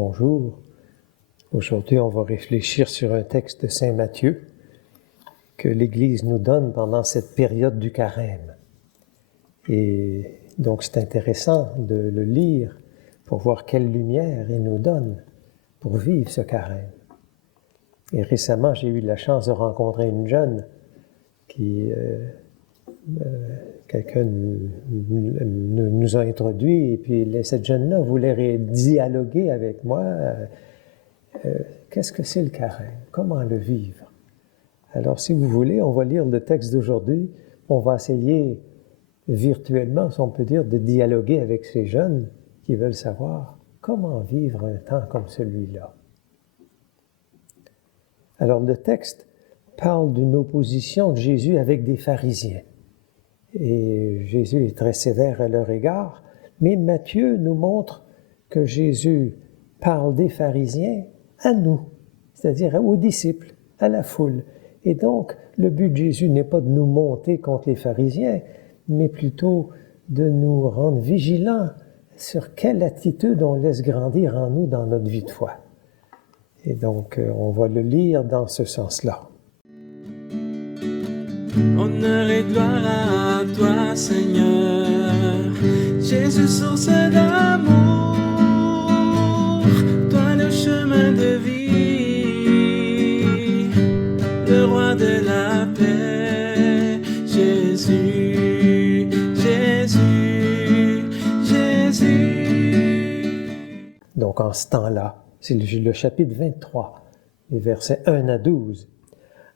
bonjour. Aujourd'hui, on va réfléchir sur un texte de Saint Matthieu que l'Église nous donne pendant cette période du carême. Et donc, c'est intéressant de le lire pour voir quelle lumière il nous donne pour vivre ce carême. Et récemment, j'ai eu la chance de rencontrer une jeune qui... quelqu'un nous a introduits, et puis cette jeune-là voulait dialoguer avec moi. Qu'est-ce que c'est le carême? Comment le vivre? Alors, si vous voulez, on va lire le texte d'aujourd'hui. On va essayer virtuellement, si on peut dire, de dialoguer avec ces jeunes qui veulent savoir comment vivre un temps comme celui-là. Alors, le texte parle d'une opposition de Jésus avec des pharisiens. Et Jésus est très sévère à leur égard, mais Matthieu nous montre que Jésus parle des pharisiens à nous, c'est-à-dire aux disciples, à la foule. Et donc, le but de Jésus n'est pas de nous monter contre les pharisiens, mais plutôt de nous rendre vigilants sur quelle attitude on laisse grandir en nous dans notre vie de foi. Et donc, on va le lire dans ce sens-là. Honneur et gloire à toi, Seigneur, Jésus, source d'amour, toi le chemin de vie, le roi de la paix, Jésus, Jésus, Jésus. Donc, en ce temps-là, c'est le chapitre 23, les versets 1 à 12.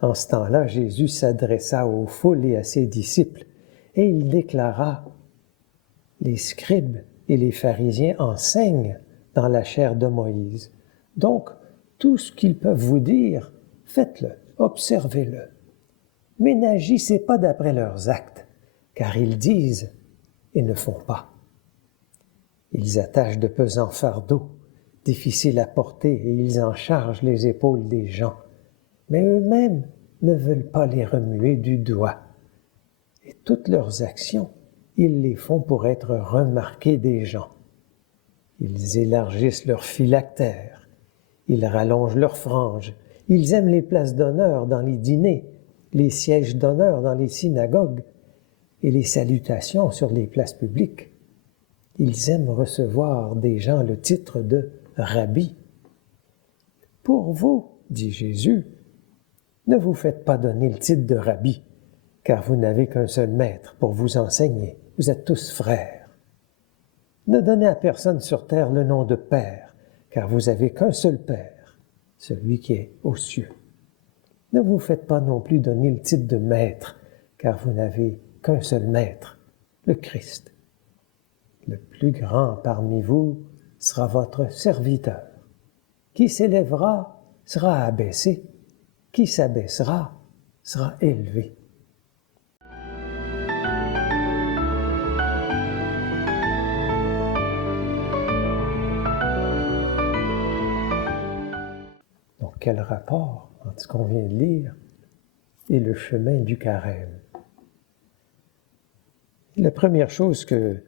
En ce temps-là, Jésus s'adressa aux foules et à ses disciples, et il déclara « Les scribes et les pharisiens enseignent dans la chair de Moïse. Donc, tout ce qu'ils peuvent vous dire, faites-le, observez-le. Mais n'agissez pas d'après leurs actes, car ils disent et ne font pas. Ils attachent de pesants fardeaux, difficiles à porter, et ils en chargent les épaules des gens. Mais eux-mêmes ne veulent pas les remuer du doigt. Et toutes leurs actions, ils les font pour être remarqués des gens. Ils élargissent leurs phylactères, ils rallongent leurs franges, ils aiment les places d'honneur dans les dîners, les sièges d'honneur dans les synagogues et les salutations sur les places publiques. Ils aiment recevoir des gens le titre de « Rabbi ». Pour vous, dit Jésus, ne vous faites pas donner le titre de Rabbi, car vous n'avez qu'un seul maître pour vous enseigner. Vous êtes tous frères. Ne donnez à personne sur terre le nom de Père, car vous n'avez qu'un seul Père, celui qui est aux cieux. Ne vous faites pas non plus donner le titre de Maître, car vous n'avez qu'un seul Maître, le Christ. Le plus grand parmi vous sera votre serviteur. Qui s'élèvera sera abaissé. Qui s'abaissera sera élevé. Donc, quel rapport entre ce qu'on vient de lire et le chemin du carême? La première chose que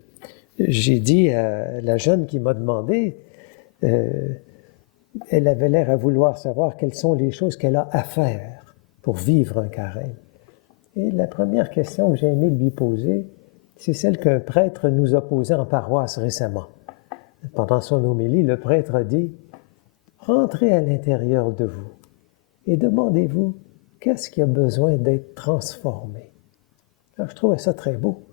j'ai dit à la jeune qui m'a demandé, elle avait l'air à vouloir savoir quelles sont les choses qu'elle a à faire pour vivre un carême. Et la première question que j'ai aimé lui poser, c'est celle qu'un prêtre nous a posée en paroisse récemment. Pendant son homélie, le prêtre a dit « Rentrez à l'intérieur de vous et demandez-vous qu'est-ce qui a besoin d'être transformé. » Alors, je trouvais ça très beau.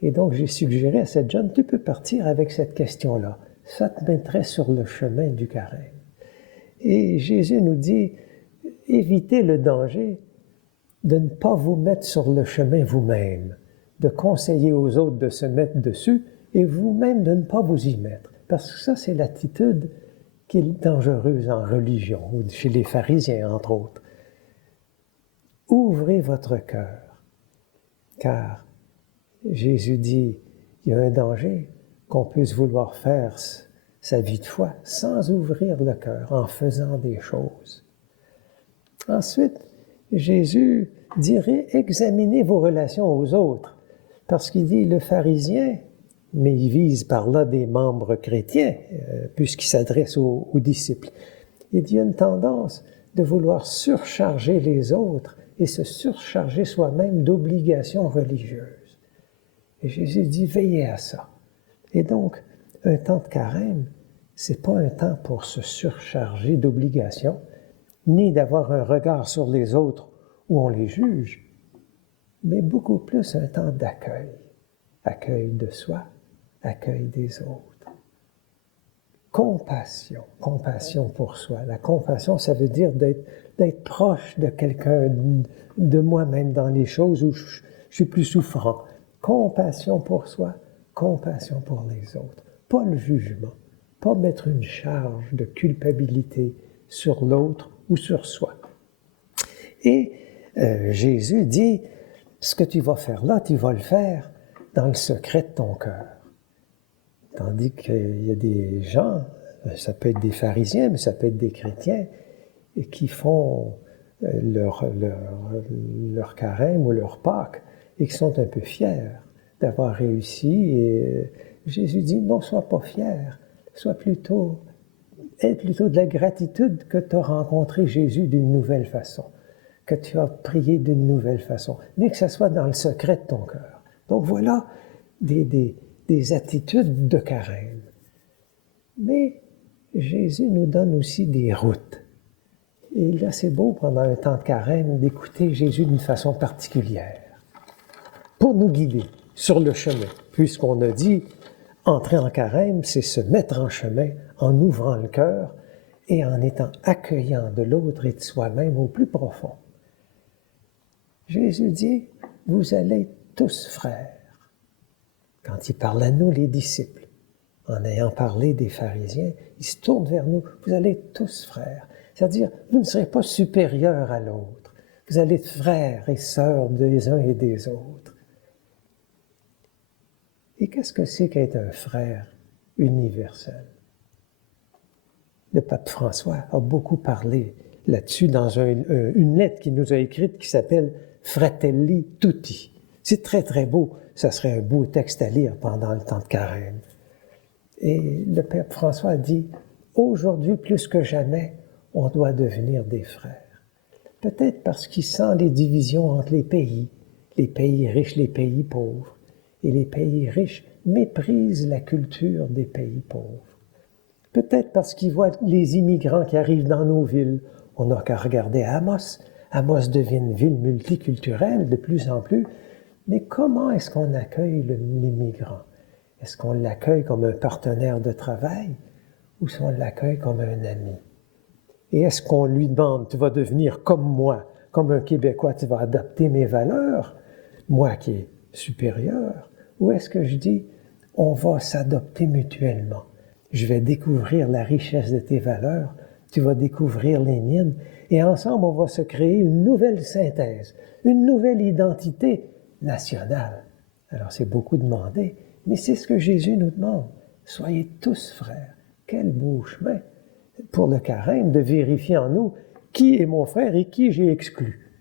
Et donc, j'ai suggéré à cette jeune, tu peux partir avec cette question-là. Ça te mettrait sur le chemin du carême. Et Jésus nous dit, évitez le danger de ne pas vous mettre sur le chemin vous-même, de conseiller aux autres de se mettre dessus et vous-même de ne pas vous y mettre. Parce que ça, c'est l'attitude qui est dangereuse en religion, ou chez les pharisiens, entre autres. Ouvrez votre cœur, car Jésus dit, il y a un danger qu'on puisse vouloir faire sa vie de foi sans ouvrir le cœur, en faisant des choses. Ensuite, Jésus dirait, examinez vos relations aux autres, parce qu'il dit, le pharisien mais il vise par là des membres chrétiens, puisqu'il s'adresse aux disciples. Il dit, il y a une tendance de vouloir surcharger les autres et se surcharger soi-même d'obligations religieuses. Et Jésus dit, veillez à ça. Et donc, un temps de carême, c'est pas un temps pour se surcharger d'obligations, ni d'avoir un regard sur les autres où on les juge, mais beaucoup plus un temps d'accueil. Accueil de soi, accueil des autres. Compassion pour soi. La compassion, ça veut dire d'être proche de quelqu'un, de moi-même dans les choses où je suis plus souffrant. Compassion pour soi, compassion pour les autres. Pas le jugement, pas mettre une charge de culpabilité sur l'autre ou sur soi. Et Jésus dit, ce que tu vas faire là, tu vas le faire dans le secret de ton cœur. Tandis qu'il y a des gens, ça peut être des pharisiens, mais ça peut être des chrétiens, et qui font leur carême ou leur Pâques, et qui sont un peu fiers d'avoir réussi. Et Jésus dit, non, sois pas fier, aie plutôt de la gratitude que tu as rencontré Jésus d'une nouvelle façon, que tu as prié d'une nouvelle façon, mais que ça soit dans le secret de ton cœur. Donc voilà des attitudes de carême. Mais Jésus nous donne aussi des routes. Et là, c'est beau pendant un temps de carême d'écouter Jésus d'une façon particulière pour nous guider sur le chemin, puisqu'on a dit, entrer en carême, c'est se mettre en chemin en ouvrant le cœur et en étant accueillant de l'autre et de soi-même au plus profond. Jésus dit, vous allez tous frères. Quand il parle à nous, les disciples, en ayant parlé des pharisiens, il se tourne vers nous, vous allez tous frères. C'est-à-dire, vous ne serez pas supérieurs à l'autre. Vous allez être frères et sœurs des uns et des autres. Et qu'est-ce que c'est qu'être un frère universel? Le pape François a beaucoup parlé là-dessus dans une lettre qu'il nous a écrite qui s'appelle « Fratelli Tutti ». C'est très, très beau. Ça serait un beau texte à lire pendant le temps de carême. Et le pape François a dit « Aujourd'hui, plus que jamais, on doit devenir des frères. » Peut-être parce qu'il sent les divisions entre les pays riches, les pays pauvres. Et les pays riches méprisent la culture des pays pauvres. Peut-être parce qu'il voit les immigrants qui arrivent dans nos villes. On n'a qu'à regarder Amos. Amos devient une ville multiculturelle de plus en plus. Mais comment est-ce qu'on accueille l'immigrant? Est-ce qu'on l'accueille comme un partenaire de travail ou est-ce qu'on l'accueille comme un ami? Et est-ce qu'on lui demande, tu vas devenir comme moi, comme un Québécois, tu vas adapter mes valeurs, moi qui est supérieur? Ou est-ce que je dis, on va s'adopter mutuellement? Je vais découvrir la richesse de tes valeurs, tu vas découvrir les miennes, et ensemble, on va se créer une nouvelle synthèse, une nouvelle identité nationale. Alors, c'est beaucoup demandé, mais c'est ce que Jésus nous demande. Soyez tous frères. Quel beau chemin pour le carême de vérifier en nous qui est mon frère et qui j'ai exclu.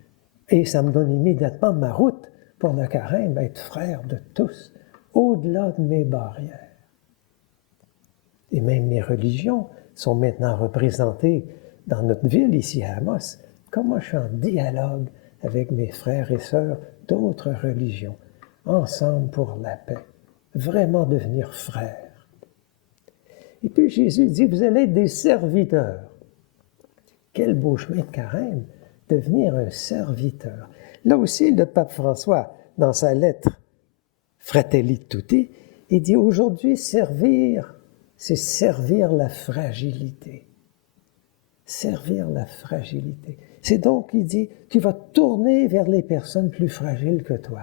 Et ça me donne immédiatement ma route pour le carême, être frère de tous, au-delà de mes barrières. Et même mes religions sont maintenant représentées dans notre ville, ici à Amos. Comment je suis en dialogue avec mes frères et sœurs d'autres religions, ensemble pour la paix, vraiment devenir frères. Et puis Jésus dit, vous allez être des serviteurs. Quel beau chemin de carême, devenir un serviteur. Là aussi, le pape François, dans sa lettre Fratelli Tutti, il dit, aujourd'hui, servir, c'est servir la fragilité. Servir la fragilité. C'est donc, il dit, tu vas tourner vers les personnes plus fragiles que toi,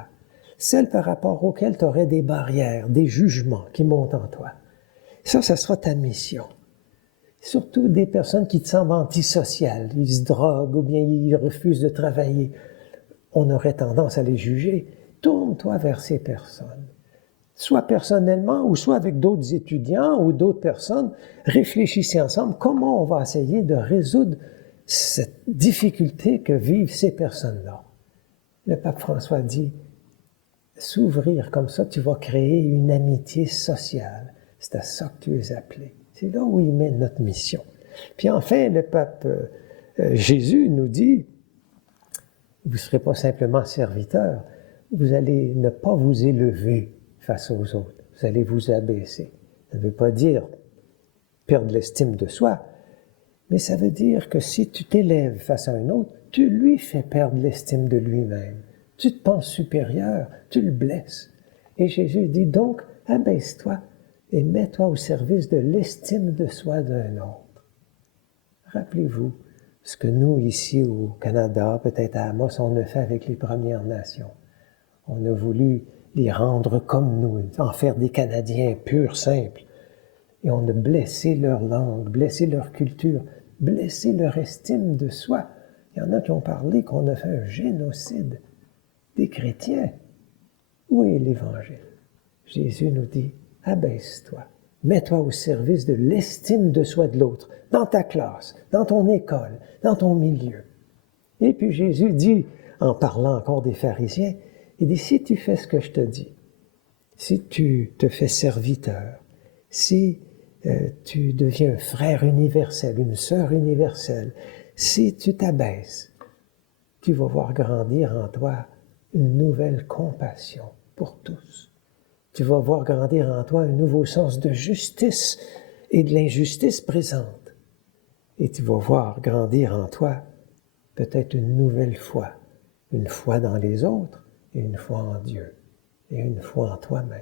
celles par rapport auxquelles tu aurais des barrières, des jugements qui montent en toi. Ça sera ta mission. Surtout des personnes qui te semblent antisociales, ils se droguent ou bien ils refusent de travailler. On aurait tendance à les juger. Tourne-toi vers ces personnes. Soit personnellement ou soit avec d'autres étudiants ou d'autres personnes, réfléchissez ensemble comment on va essayer de résoudre cette difficulté que vivent ces personnes-là. Le pape François dit, s'ouvrir comme ça, tu vas créer une amitié sociale. C'est à ça que tu es appelé. C'est là où il met notre mission. Puis enfin, le pape Jésus nous dit, vous ne serez pas simplement serviteur, vous allez ne pas vous élever face aux autres, vous allez vous abaisser. Ça ne veut pas dire perdre l'estime de soi, mais ça veut dire que si tu t'élèves face à un autre, tu lui fais perdre l'estime de lui-même. Tu te penses supérieur, tu le blesses. Et Jésus dit donc, abaisse-toi et mets-toi au service de l'estime de soi d'un autre. Rappelez-vous ce que nous, ici au Canada, peut-être à Amos, on a fait avec les Premières Nations. On a voulu les rendre comme nous, en faire des Canadiens purs, simples. Et on a blessé leur langue, blessé leur culture, blessé leur estime de soi. Il y en a qui ont parlé qu'on a fait un génocide des chrétiens. Où est l'Évangile? Jésus nous dit, abaisse-toi, mets-toi au service de l'estime de soi de l'autre, dans ta classe, dans ton école, dans ton milieu. Et puis Jésus dit, en parlant encore des pharisiens, il dit, si tu fais ce que je te dis, si tu te fais serviteur, si tu deviens un frère universel, une sœur universelle, si tu t'abaisses, tu vas voir grandir en toi une nouvelle compassion pour tous. Tu vas voir grandir en toi un nouveau sens de justice et de l'injustice présente. Et tu vas voir grandir en toi peut-être une nouvelle foi dans les autres et une foi en Dieu et une foi en toi-même.